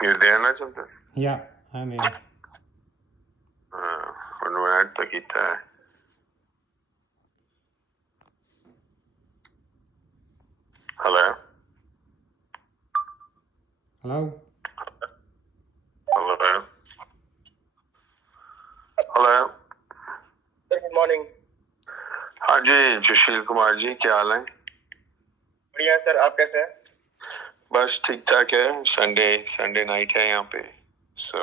You there na Chintan? Yeah, I'm here. Unwad to kita hai. Hello? Hello? Hello? Hello? Good morning. हाँ जी, सुशील कुमार जी, क्या हाल है? बढ़िया sir, आप कैसे हैं? बस ठीक ठाक है। संडे नाइट है यहाँ पे, so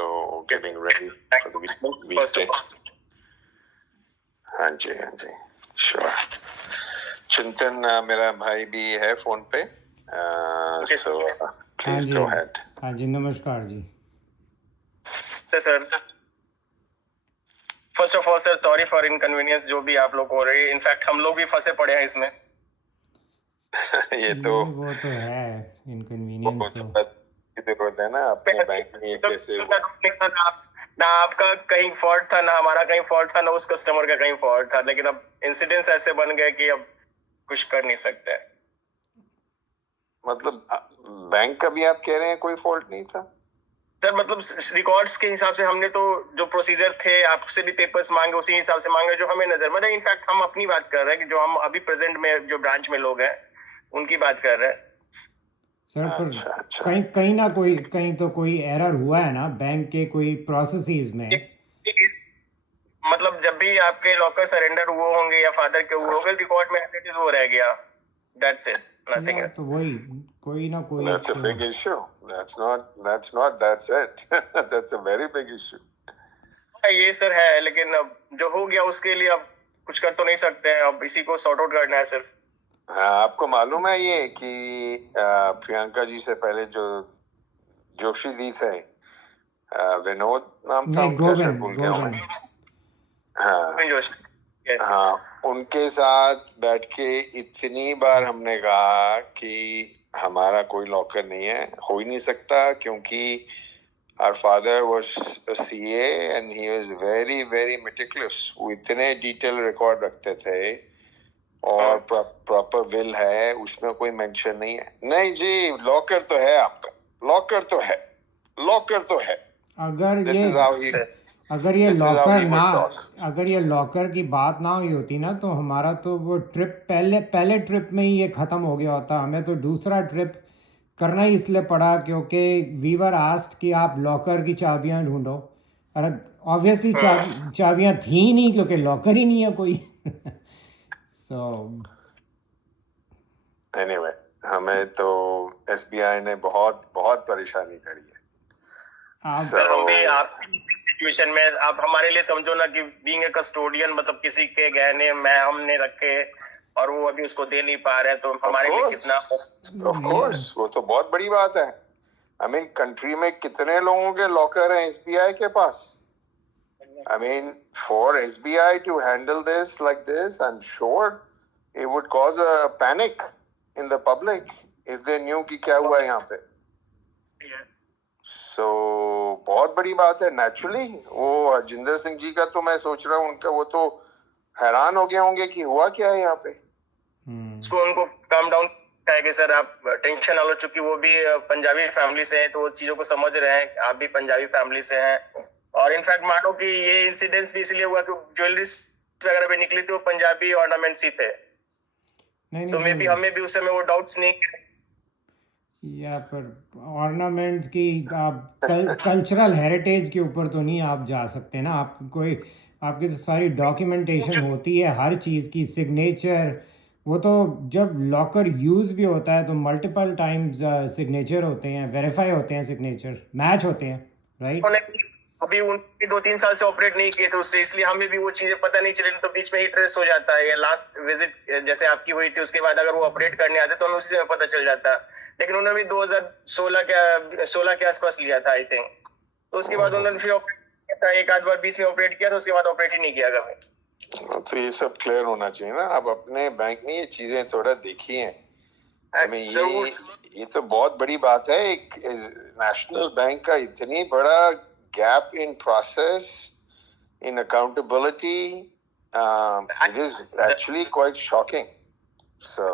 getting ready for the weekday. हाँ जी, sure. चिंतन मेरा भाई भी है फोन पे, so हाँ please जी go ahead. हाँ जी, नमस्कार जी। Sir, first of all sir, sorry for inconvenience जो भी आप लोग हो रही है। इनफैक्ट हम लोग भी फंसे पड़े हैं इसमें। ये तो वो तो है वो इनकन्वीनियंस तो तो। जरूरत है ना अपने बैंक में, ये कैसे हुआ? ना आपका कहीं फॉल्ट था, ना हमारा कहीं फॉल्ट था, ना उस कस्टमर का कहीं फॉल्ट था, लेकिन अब इंसिडेंट्स ऐसे बन गए कि अब कुछ कर नहीं सकते। मतलब बैंक का भी आप कह रहे हैं कोई फॉल्ट नहीं था? सर मतलब रिकॉर्ड्स के हिसाब से हमने तो जो प्रोसीजर थे, आपसे भी पेपर्स मांगे, उसी हिसाब से मांगे जो हमें नजर में। इनफैक्ट हम अपनी बात कर रहे हैं कि जो हम अभी प्रेजेंट में जो ब्रांच में लोग हैं उनकी बात कर रहे हैं। सर पर अच्छा। कहीं ना कहीं तो कोई एरर हुआ है ना बैंक के कोई प्रोसेसेस में। मतलब जब भी आपके लॉकर सरेंडर हुए होंगे या फादर के हुए होंगे, रिकॉर्ड में एज इट इज वो रह गया। दैट्स इट, नथिंग या एल्स। तो वही कोई ना कोई That's a big issue. That's it. That's a very big issue. ये सर है, लेकिन अब जो हो गया उसके लिए अब कुछ कर तो नहीं सकते हैं, अब इसी को सॉर्ट आउट करना है सर। हाँ, आपको मालूम है ये कि प्रियंका जी से पहले जो जोशी जी थे, विनोद नाम था नहीं, उनका, शायद गोविंद भूल गया हूँ। गोविंद जोशी। हाँ, उनके साथ बैठ के इतनी बार हमने कहा कि हमारा कोई लॉकर नहीं है, हो ही नहीं सकता, क्योंकि our father was a CA and he was very very meticulous. वो इतने डिटेल रिकॉर्ड रखते थे और प्रॉपर विल है, उसमें कोई मेंशन नहीं है। नहीं जी, लॉकर तो है आपका, लॉकर तो है, लॉकर तो है। अगर ये लॉकर की बात ना हुई होती ना, तो हमारा तो वो ट्रिप पहले ट्रिप में ही ये ख़त्म हो गया होता। हमें तो दूसरा ट्रिप करना ही इसलिए पड़ा क्योंकि वी वर आस्क्ड कि आप लॉकर की चाबियां ढूंढो, और ऑब्वियसली चाबियां थी ही नहीं क्योंकि लॉकर ही नहीं है कोई। सो एनीवे, हमें तो SBI ने बहुत बहुत परेशानी करी है। हम भी आप सिचुएशन में, आप हमारे लिए समझो ना कि बीइंग ए कस्टोडियन, मतलब किसी के गहने मैं हमने रखे और वो अभी उसको दे नहीं पा रहे, तो हमारे लिए कितना। ऑफ कोर्स, वो तो बहुत बड़ी बात है। आई मीन, कंट्री में कितने लोगों के लॉकर हैं SBI के पास? I mean, for SBI to handle this like this, I'm sure it would cause a panic in the public if they knew कि क्या हुआ यहाँ पे। So बहुत बड़ी बात है। नेचुरली वो हरजिंदर सिंह जी का तो मैं सोच रहा हूँ, उनका वो तो हैरान हो गए होंगे कि हुआ क्या है यहाँ पे। उसको उनको काम डाउन कहेंगे सर, आप टेंशन ना लो, चूंकि वो भी पंजाबी फैमिली से है तो वो चीजों को समझ रहे हैं। आप भी पंजाबी फैमिली से हैं, और इनफैक्ट मानो कि ये इंसिडेंट्स भी इसलिए हुआ कि ज्वेलरीज वगैरह पे निकली थी, वो पंजाबी ऑर्नामेंट्स ही थे। तो मे भी हमें भी उस समय वो डाउट्स नहीं, या पर ऑर्नामेंट्स की आप कल्चरल हेरिटेज के ऊपर तो नहीं आप जा सकते ना। आप कोई आपकी तो सारी डॉक्यूमेंटेशन होती है हर चीज़ की, सिग्नेचर। वो तो जब लॉकर यूज़ भी होता है तो मल्टीपल टाइम्स सिग्नेचर होते हैं, वेरीफाई होते हैं, सिग्नेचर मैच होते हैं, राइट। अभी उनके 2-3 साल से ऑपरेट नहीं किए थे उससे, इसलिए हमें भी वो चीजें पता नहीं चली, तो बीच में ही ट्रेस हो जाता है। या लास्ट विजिट जैसे आपकी हुई थी, उसके बाद अगर वो ऑपरेट करने आते तो हमें उसी समय पता चल जाता। लेकिन उन्होंने भी 2016 के आसपास लिया था आई थिंक, तो उसके बाद उन्होंने फिर ऑपरेट किया था, एक आध बार बीच में ऑपरेट किया था, उसके बाद ऑपरेट ही नहीं किया कभी। तो ये सब क्लियर होना चाहिए ना। अब अपने बैंक ने ये चीजें थोड़ा देखी हैं। ये तो बहुत बड़ी बात है। एक नेशनल बैंक का इतनी बड़ा gap in process, in accountability, it is actually quite shocking. So,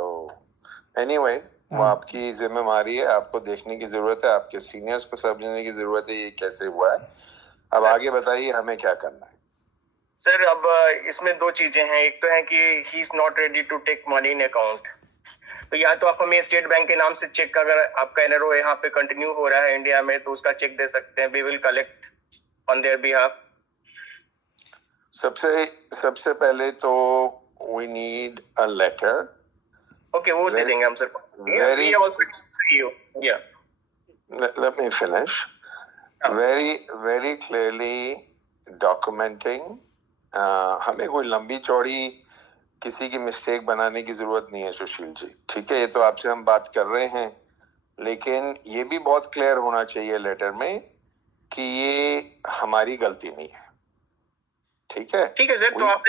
anyway, वो आपकी जिम्मेदारी है, आपको देखने की जरूरत है, आपके सीनियर्स को समझने की जरूरत है ये कैसे हुआ है। अब आगे बताइए हमें क्या करना है। सर अब इसमें दो चीजें हैं, एक तो है कि he is not ready to take money in account, तो या तो आप हमें स्टेट बैंक के नाम से चेक, अगर आपका एनआरओ यहाँ पे कंटिन्यू हो रहा है इंडिया में तो उसका चेक दे सकते हैं, we will collect on their behalf. सबसे पहले तो we need a letter. Okay, वो दे देंगे हम सर। very- या let me finish. Very clearly documenting. हमें कोई लंबी चौड़ी किसी की मिस्टेक बनाने की जरूरत नहीं है सुशील जी, ठीक है। ये तो आपसे हम बात कर रहे हैं, लेकिन ये भी बहुत क्लियर होना चाहिए लेटर में कि ये हमारी गलती नहीं है, ठीक है। ठीक है सर, तो आप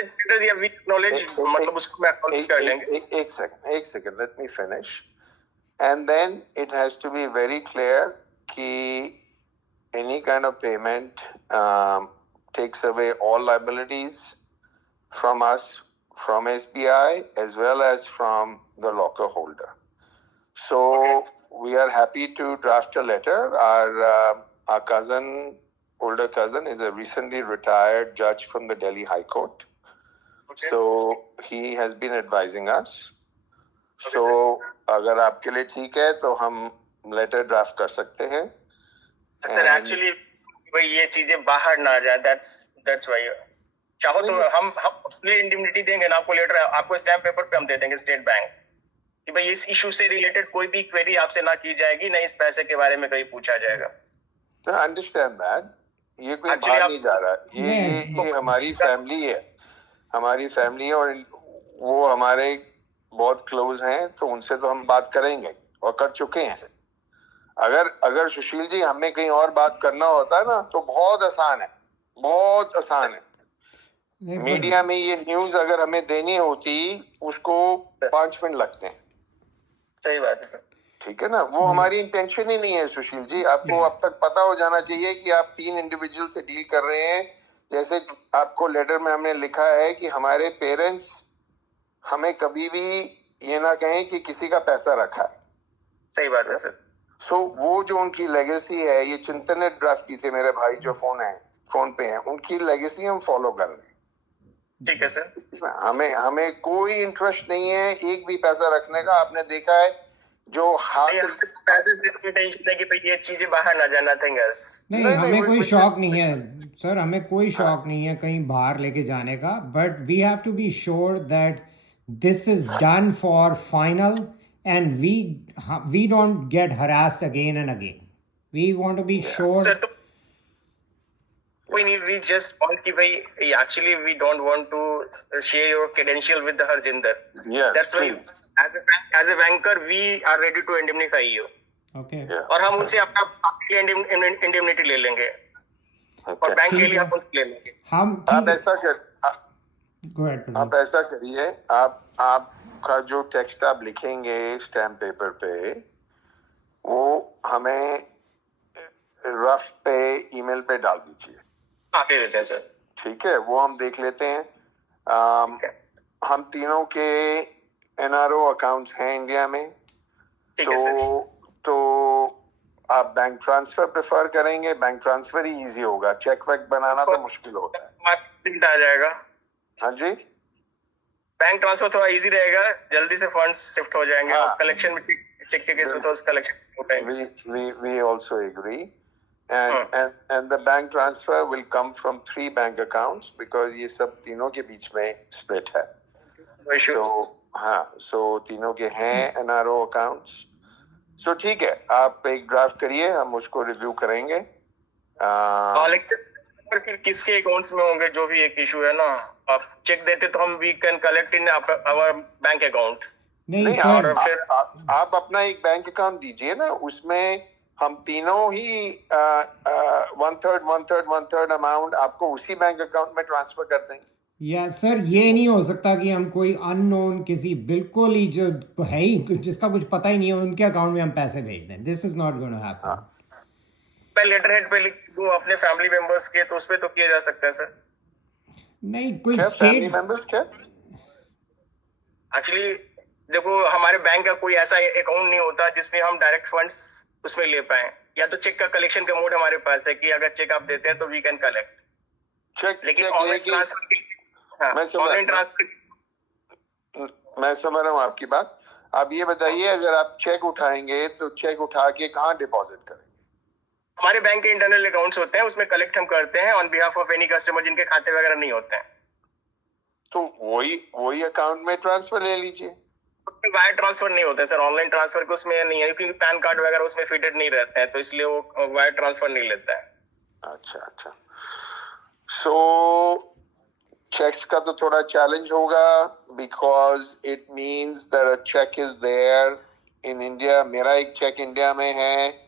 मतलब उसको एक्नॉलेज कर लेंगे। एक second let me finish and then it has to be very clear कि any kind of payment takes away all liabilities from us, from SBI, as well as from the locker holder. So we are happy to draft a letter. Our cousin, older cousin, is a recently retired judge from the Delhi High Court. Okay. So he has been advising us. So अगर आपके लिए ठीक है तो हम letter draft कर सकते हैं। सर एक्चुअली भाई ये चीजें बाहर ना जाए, दैट्स व्हाई। चाहो तो हम अपनी इंडिमनिटी देंगे ना आपको, लेटर आपको स्टैम्प पेपर पे हम दे देंगे स्टेट बैंक कि भाई इस इशू से रिलेटेड कोई भी क्वेरी आपसे ना की जाएगी, ना इस पैसे के बारे में कहीं पूछा जाएगा। अंडरस्टैंड दैट, ये कोई बाहर नहीं जा रहा, ये हमारी फैमिली है, हमारी फैमिली है और वो हमारे बहुत क्लोज हैं, तो उनसे तो हम बात करेंगे और कर चुके हैं। अगर सुशील जी हमें कहीं और बात करना होता है ना तो बहुत आसान है, बहुत आसान है। मीडिया में ये न्यूज अगर हमें देनी होती उसको 5 मिनट लगते हैं। सही बात है सर, ठीक है ना, वो हमारी इंटेंशन ही नहीं है सुशील जी। आपको अब तक पता हो जाना चाहिए कि आप 3 इंडिविजुअल से डील कर रहे हैं। जैसे आपको लेटर में हमने लिखा है कि हमारे पेरेंट्स हमें कभी भी ये ना कहें कि किसी का पैसा रखा है। सही बात है सर। सो वो जो उनकी लेगेसी है, ये चिंतन ने ड्राफ्ट की थी, मेरे भाई जो फोन पे हैं, उनकी लेगेसी हम फॉलो कर रहे हैं। ठीक है सर। हमें कोई इंटरेस्ट नहीं है एक भी पैसा रखने का। आपने देखा है जो हाथ टेंशन है कि भाई ये चीजें बाहर ना जाना थे। नहीं, हमें कोई शौक नहीं है सर, हमें कोई शौक नहीं है कहीं बाहर लेके जाने का, but we have to be sure that this is done for final and we don't get harassed again and again. We want to be sure. Sir, we just want कि भाई actually we don't want to share your credential with the Harjinder. Yes, that's why as a banker we are ready to indemnify you. Okay. Yeah. और हम उनसे आपके indemnity ले लेंगे। Okay. और bank के लिए हम उनसे ले लेंगे। आप ऐसा कर, Go ahead, आप ऐसा करिए, आप का जो टेक्स्ट आप लिखेंगे स्टैम्प पेपर पे वो हमें रफ पे ईमेल पे डाल दीजिए। दे देते हैं सर। ठीक है, वो हम देख लेते हैं। हम तीनों के एनआरओ अकाउंट्स हैं इंडिया में, तो आप बैंक ट्रांसफर प्रेफर करेंगे? बैंक ट्रांसफर ही इजी होगा, चेक वेक बनाना तो मुश्किल होता है। आ जाएगा। हाँ जी, बैंक ट्रांसफर थोड़ा इजी रहेगा, जल्दी से फंड्स शिफ्ट हो जाएंगे। कलेक्शन में चेक के केस में तो उस कलेक्शन होता है। We also agree and the bank transfer will come from 3 bank accounts because ये सब तीनों के बीच में split है। So तीनों के हैं NRO accounts। So ठीक है, आप एक ड्राफ्ट करिए, हम उसको रिव्यू करेंगे। किसके अकाउंट्स में होंगे जो भी एक इशू है ना, आप चेक देते तो हम we can collect in our bank account. नहीं सर, फिर आप अपना एक बैंक अकाउंट दीजिए ना, उसमें हम तीनों ही 1/3 अमाउंट आपको उसी बैंक अकाउंट में ट्रांसफर कर देंगे। या सर, ये नहीं हो सकता कि हम कोई अननोन किसी बिल्कुल ही जो है ही जिसका कुछ पता ही नहीं है उनके अकाउंट में हम पैसे भेज दें। This is not going to happen. मैं लेटर हेड पे लिख दूं अपने फैमिली मेंबर्स के, तो उस पे तो किया जा सकता है सर। नहीं, कोई फैमिली मेंबर्स क्या? एक्चुअली देखो हमारे बैंक का कोई ऐसा अकाउंट नहीं होता जिसमें हम डायरेक्ट फंड्स उसमें ले पाए, या तो चेक का कलेक्शन का मोड हमारे पास है कि अगर चेक आप देते हैं तो वी कैन कलेक्ट, चेक लेकिन चेक ऑनलाइन लेके ट्रांसफर मैं समझ ऑनलाइन ट्रांसफर मैं समझ रहा हूँ आपकी बात। आप ये बताइए, अगर आप चेक उठाएंगे तो चेक उठा के कहाँ डिपॉजिट करेंगे? हमारे बैंक के इंटरनल अकाउंट्स होते हैं, उसमें कलेक्ट हम करते हैं on behalf of any customer जिनके खाते वगैरह नहीं होते हैं। तो वही अकाउंट में ट्रांसफर ले लीजिए। वायर ट्रांसफर नहीं होता है सर, ऑनलाइन ट्रांसफर के उसमें नहीं है, क्योंकि पैन कार्ड वगैरह उसमें फिटेड नहीं रहते हैं, तो इसलिए वो वायर ट्रांसफर नहीं लेता है। अच्छा अच्छा, सो चेक्स का तो थोड़ा चैलेंज होगा, because it means that a cheque is there in India. मेरा एक चेक इंडिया में है।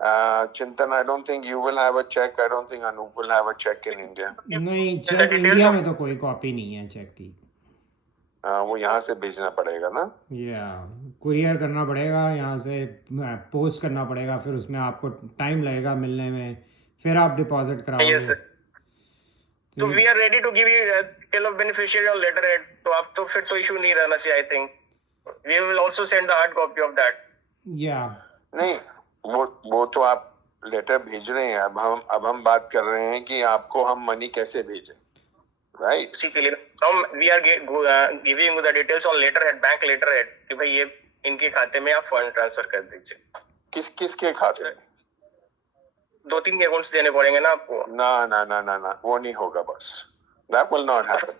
Chintan, I don't think you will have a cheque, I don't think Anoop will have a cheque in India. नहीं, cheque India में तो कोई copy नहीं है चेक की। वो यहाँ से भेजना पड़ेगा ना? या कुरियर करना पड़ेगा, यहाँ से पोस्ट करना पड़ेगा, फिर उसमें आपको टाइम लगेगा मिलने में, फिर आप डिपॉजिट कराओगे। यस सर, तो we are ready to give you tell of beneficiary on letterhead, तो आप तो फिर तो इशू नहीं रहना चाहिए। I think we will also send the hard copy of that. या नहीं, वो तो आप लेटर भेज रहे हैं। अब हम बात कर रहे हैं कि आपको हम मनी कैसे भेजें, राइट? उसी के लिए हम we are giving the details on letterhead, bank letterhead, कि भाई ये इनके खाते में आप फंड ट्रांसफर कर दीजिए। किसके खाते में? 2-3 अकाउंट्स देने पड़ेंगे ना आपको। ना, वो नहीं होगा बस। That will not happen.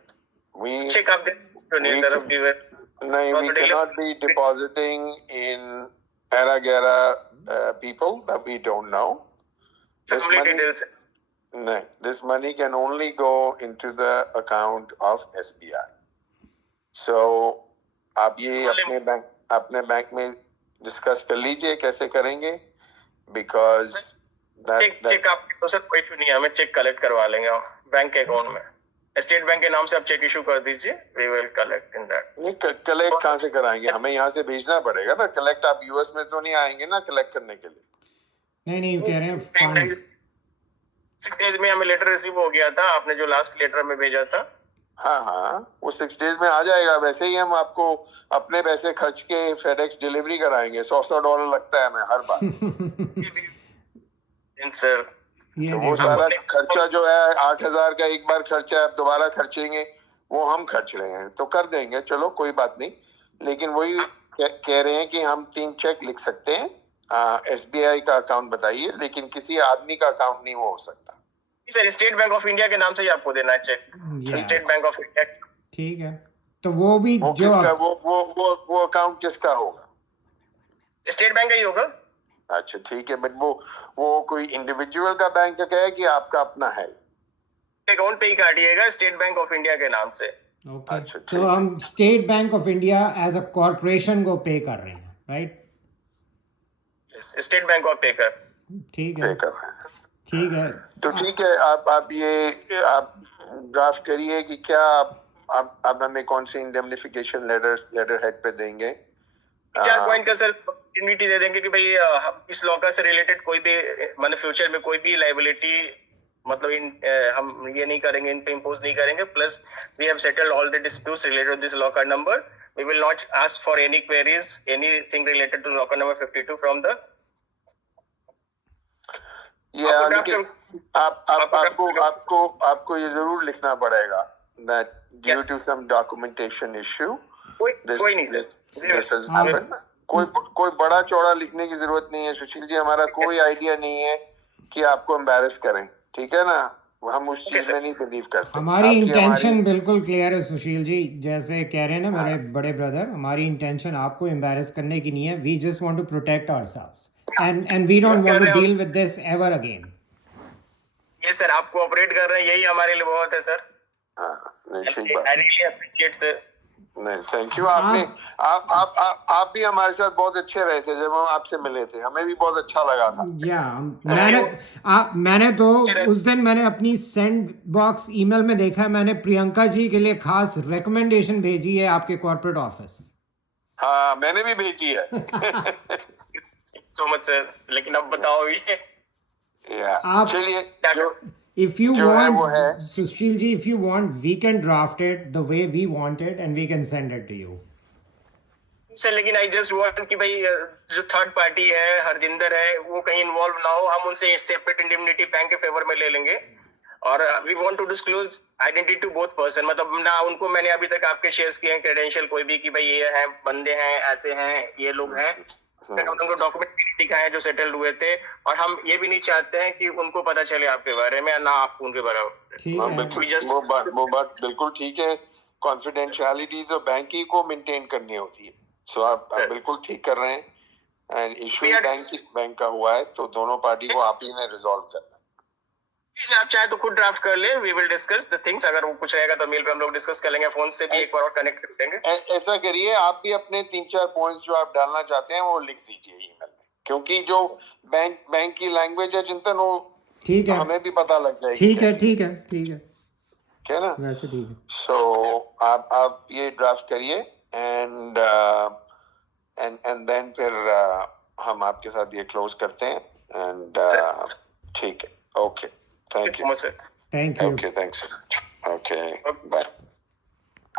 Cheque आप नहीं तरफ भी नहीं, we cannot be depositing in Era-Gera people that we don't know. This money can only go into the account of SBI. So आप ये अपने बैंक में डिस्कस कर लीजिए कैसे करेंगे, because चेक आप तो सर कोई इशू नहीं है, हमें चेक कलेक्ट करवा लेंगे बैंक के अकाउंट में। स्टेट बैंक के नाम से आप चेक इशू कर दीजिए, we will collect in that. नहीं, कलेक्ट कहाँ से कराएंगे? हमें यहाँ से भेजना पड़ेगा ना कलेक्ट। आप यूएस में तो नहीं आएंगे ना कलेक्ट करने के लिए? नहीं कह रहे हैं फंड्स 6 डेज में हमें लेटर रिसीव हो गया था, आपने जो लास्ट लेटर में भेजा था। हाँ, वो 6 डेज में आ जाएगा। वैसे ही हम आपको अपने पैसे खर्च के फेडेक्स डिलीवरी कराएंगे। $100 लगता है हमें हर बार। सर तो वो सारा खर्चा जो है 8,000 का एक बार खर्चा है, आप दोबारा खर्चेंगे, वो हम खर्च रहे हैं तो कर देंगे, चलो कोई बात नहीं। लेकिन वही कह रहे हैं कि हम 3 चेक लिख सकते हैं। SBI का अकाउंट बताइए, लेकिन किसी आदमी का अकाउंट नहीं वो हो सकता। Sir State Bank of India के नाम से ही आपको देना है cheque. State Bank of India, ठीक है। तो वो भी वो जो किसका वो अकाउंट किसका होगा? स्टेट बैंक का ही होगा। अच्छा ठीक है, बट वो कोई इंडिविजुअल का बैंक का है कि आपका अपना है? अकाउंट पे ही काटिएगा स्टेट बैंक ऑफ इंडिया के नाम से। ओके, अच्छा, तो हम State Bank of India as a corporation को पे कर रहे हैं, राइट? स्टेट बैंक ऑफ पे कर, ठीक है, ठीक है। तो ठीक है, आप ये आप ड्राफ्ट करिए कि क्या आप हमें कौन सी इंडेमनिफिकेशन लेटर हेड पे देंगे। 4 पॉइंट का सर इन्विटी दे देंगे कि भाई इस लॉकर से रिलेटेड कोई भी मतलब फ्यूचर में कोई भी लायबिलिटी मतलब हम ये नहीं करेंगे, इन पे इम्पोज नहीं करेंगे। Plus we have settled all the disputes related to this locker number. We will not ask for any queries anything related to locker number 52 from the लेकिन आपको ये जरूर लिखना पड़ेगा that due to some documentation issue this has happened। कोई बड़ा चौड़ा लिखने की जरूरत नहीं है सुशील जी। हमारा कोई आइडिया नहीं है कि आपको एम्बैरेस करें, ठीक है ना? हम उस चीज में नहीं बिलीव करते। हमारी इंटेंशन बिल्कुल क्लियर है सुशील जी, जैसे कह रहे हैं ना मेरे बड़े ब्रदर, हमारी इंटेंशन आपको एम्बैरेस करने की नहीं है। We just want to protect ourselves and we don't want to deal with this ever again। ये सर आप कोऑपरेट कर रहे हैं, यही हमारे लिए बहुत है सर। नहीं ठीक I बात। really appreciate sir। नहीं थैंक यू। आपने आप भी हमारे साथ बहुत अच्छे रहे थे जब हम आपसे मिले थे, हमें भी बहुत अच्छा लगा था। या मैंने तो उस दिन मैंने अपनी सेंड बॉक्स ईमेल में देखा है, मैंने प्रियंका जी के लिए खास रिकमेंडेशन भेजी है आपके कॉर्पोरेट ऑफिस। हाँ मैंने भी भेजी है। सो मच सर, लेकिन अब बताओ ये आप चलिए if you want Sushil ji, if you want we can draft it the way we want it and we can send it to you। Sir लेकिन आई जस्ट वांट कि भाई जो थर्ड पार्टी है हरजिंदर है वो कहीं इन्वॉल्व ना हो, हम उनसे सेपरेट इंडेमनिटी बैंक के फेवर में ले लेंगे और we want to disclose identity to both person, मतलब ना उनको मैंने अभी तक आपके शेयर्स किए हैं क्रेडेंशियल कोई भी कि भाई ये हैं बंदे हैं ऐसे हैं ये लोग हैं, उनको डॉक्यूमेंट दिखाए हैं जो सेटल्ड हुए थे, और हम ये भी नहीं चाहते हैं कि उनको पता चले आपके बारे में ना आपको उनके बारे में। ठीक है बिल्कुल वो बात बिल्कुल ठीक है, कॉन्फिडेंशियलिटी तो बैंक ही को मेंटेन करनी होती है। सो आप बिल्कुल ठीक कर रहे हैं, एंड इशू बैंक का हुआ है तो दोनों पार्टी को आप ही ने रिजॉल्व करना है। आप चाहे तो खुद ड्राफ्ट कर ले, we will discuss the things, अगर वो कुछ रहेगा तो मेल पे हम लोग डिस्कस कर लेंगे, फोन से भी एक बार और कनेक्ट कर लेंगे। ऐसा करिए, आप भी अपने 3-4 पॉइंट्स जो आप डालना चाहते हैं वो लिख दीजिए ईमेल में, क्योंकि जो बैंक की लैंग्वेज है चिंतन वो ठीक है, हमें भी पता लग जाएगी। ठीक है क्या ना, वैसे ठीक है। सो आप ये ड्राफ्ट करिए एंड देन फिर हम आपके साथ ये क्लोज करते हैं एंड ठीक है, okay, thank you, thank you, okay, thanks, okay, bye.